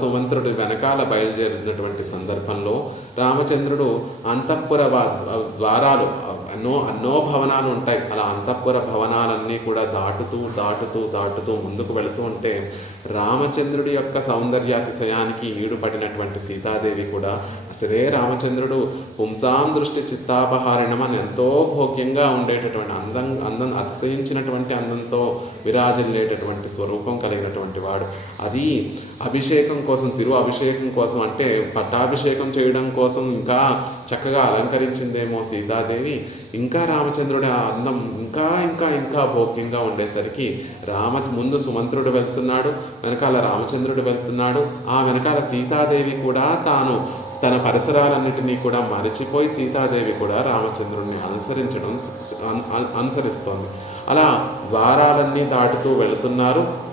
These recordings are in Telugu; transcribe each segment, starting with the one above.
సుమంత్రుడి వెనకాల బయలుదేరినటువంటి సందర్భంలో రామచంద్రుడు అంతఃపుర ద్వారాలు ఎన్నో ఎన్నో భవనాలు ఉంటాయి. అలా అంతఃపుర భవనాలన్నీ కూడా దాటుతూ దాటుతూ దాటుతూ ముందుకు వెళుతూ ఉంటే రామచంద్రుడి యొక్క సౌందర్యాతిశయానికి ఈడుపడినటువంటి సీతాదేవి కూడా అసలే రామచంద్రుడు పుంసాం దృష్టి చిత్తాపహారణం అని ఎంతో భోగ్యంగా ఉండేటటువంటి అందం అందం అతిశయించినటువంటి అందంతో విరాజిల్లేటటువంటి స్వరూపం కలిగినటువంటి వాడు. అది అభిషేకం కోసం తిరు అభిషేకం కోసం అంటే పట్టాభిషేకం చేయడం కోసం ఇంకా చక్కగా అలంకరించిందేమో సీతాదేవి. ఇంకా రామచంద్రుడి ఆ అందం ఇంకా ఇంకా ఇంకా భోగ్యంగా ఉండేసరికి రామ ముందు సుమంత్రుడు వెళ్తున్నాడు వెనకాల రామచంద్రుడు వెళ్తున్నాడు ఆ వెనకాల సీతాదేవి కూడా తాను తన పరిసరాలన్నిటినీ కూడా మరచిపోయి సీతాదేవి కూడా రామచంద్రుడిని అనుసరించడం అనుసరిస్తోంది. అలా ద్వారాలన్నీ దాటుతూ వెళుతున్నారు.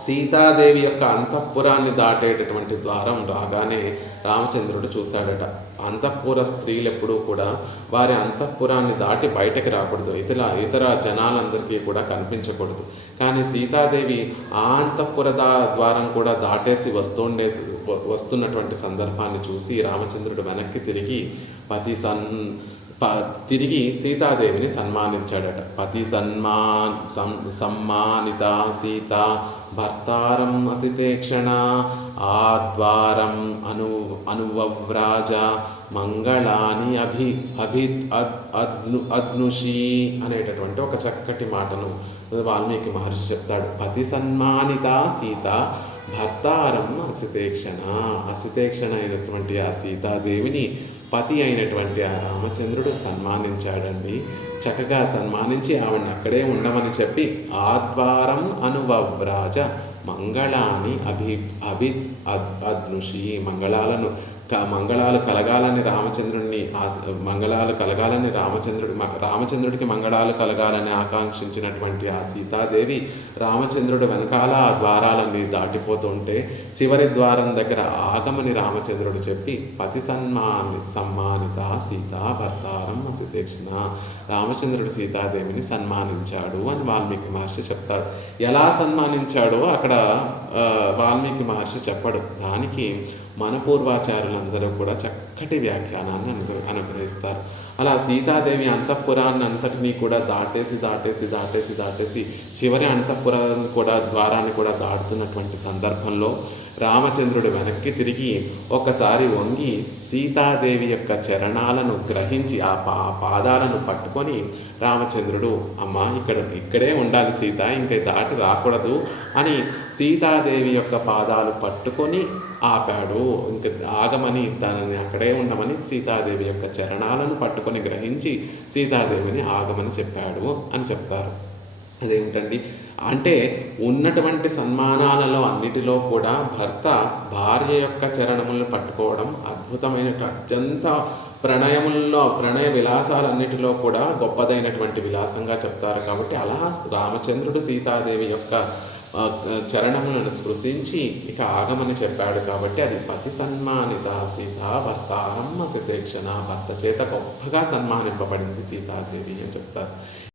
సీతాదేవి యొక్క అంతఃపురాన్ని దాటేటటువంటి ద్వారం రాగానే రామచంద్రుడు చూశాడట. అంతఃపుర స్త్రీలు ఎప్పుడూ కూడా వారి అంతఃపురాన్ని దాటి బయటకు రాకూడదు. ఇతర ఇతర జనాలందరికీ కూడా కనిపించకూడదు. కానీ సీతాదేవి ఆ అంతఃపుర దా ద్వారం కూడా దాటేసి వస్తుండే వస్తున్నటువంటి సందర్భాన్ని చూసి రామచంద్రుడు వెనక్కి తిరిగి పతి సన్ ప తిరిగి సీతాదేవిని సన్మానించాడట. పతి సన్మాన్ సం సమ్మానిత సీత భర్తారం అసితే క్షణ ఆ ద్వారం అను అనువ్రాజ మంగళాని అభి అభి అద్ అద్ను అద్నుషి అనేటటువంటి ఒక చక్కటి మాటను వాల్మీకి మహర్షి చెప్తాడు. పతి సన్మానిత సీత భర్తారం అసితేక్షణ. అసితేక్షణ అయినటువంటి ఆ సీతాదేవిని పతి అయినటువంటి ఆ రామచంద్రుడు సన్మానించాడండి చక్కగా సన్మానించి ఆవిడని అక్కడే ఉండమని చెప్పి ఆద్వారం అనువవ్రాజ మంగళాన్ని అభి అభి అద్ అద్నుషి మంగళాలను మంగళాలు కలగాలని రామచంద్రుడిని ఆశ మంగళాలు కలగాలని రామచంద్రుడి రామచంద్రుడికి మంగళాలు కలగాలని ఆకాంక్షించినటువంటి ఆ సీతాదేవి రామచంద్రుడు వెనకాల ఆ ద్వారాలన్నీ దాటిపోతుంటే చివరి ద్వారం దగ్గర ఆగమని రామచంద్రుడు చెప్పి పతి సన్మాని సమ్మానిత సీతా భర్తారం అసితేక్షణ. రామచంద్రుడు సీతాదేవిని సన్మానించాడు అని వాల్మీకి మహర్షి చెప్తాడు ఎలా సన్మానించాడో అక్కడ వాల్మీకి మహర్షి చెప్పడు. దానికి మన అందరూ కూడా చక్కటి వ్యాఖ్యానాన్ని అనుగ్ర అనుగ్రహిస్తారు. అలా సీతాదేవి అంతఃపురాన్ని అంతటినీ కూడా దాటేసి దాటేసి దాటేసి దాటేసి చివరి అంతఃపురాన్ని కూడా ద్వారాన్ని కూడా దాటుతున్నటువంటి సందర్భంలో రామచంద్రుడు వెనక్కి తిరిగి ఒకసారి వంగి సీతాదేవి యొక్క చరణాలను గ్రహించి ఆ పా పాదాలను పట్టుకొని రామచంద్రుడు అమ్మ ఇక్కడ ఇక్కడే ఉండాలి సీత ఇంకా దాటి రాకూడదు అని సీతాదేవి యొక్క పాదాలు పట్టుకొని ఆపాడు. ఇంకా ఆగమని తనని అక్కడే ఉండమని సీతాదేవి యొక్క చరణాలను పట్టుకొని గ్రహించి సీతాదేవిని ఆగమని చెప్పాడు అని చెప్తారు. అదేమిటండి? అంటే ఉన్నటువంటి సన్మానాలలో అన్నిటిలో కూడా భర్త భార్య యొక్క చరణములను పట్టుకోవడం అద్భుతమైన అత్యంత ప్రణయముల్లో ప్రణయ విలాసాలన్నిటిలో కూడా గొప్పదైనటువంటి విలాసంగా చెప్తారు కాబట్టి అలా రామచంద్రుడు సీతాదేవి యొక్క చరణములను స్పృశించి ఇక ఆగమని చెప్పాడు కాబట్టి అది పతి సన్మానిత సీత భర్తారమ్మ సితేక్షణ. భర్త చేత గొప్పగా సన్మానింపబడింది సీతాదేవి అని చెప్తారు.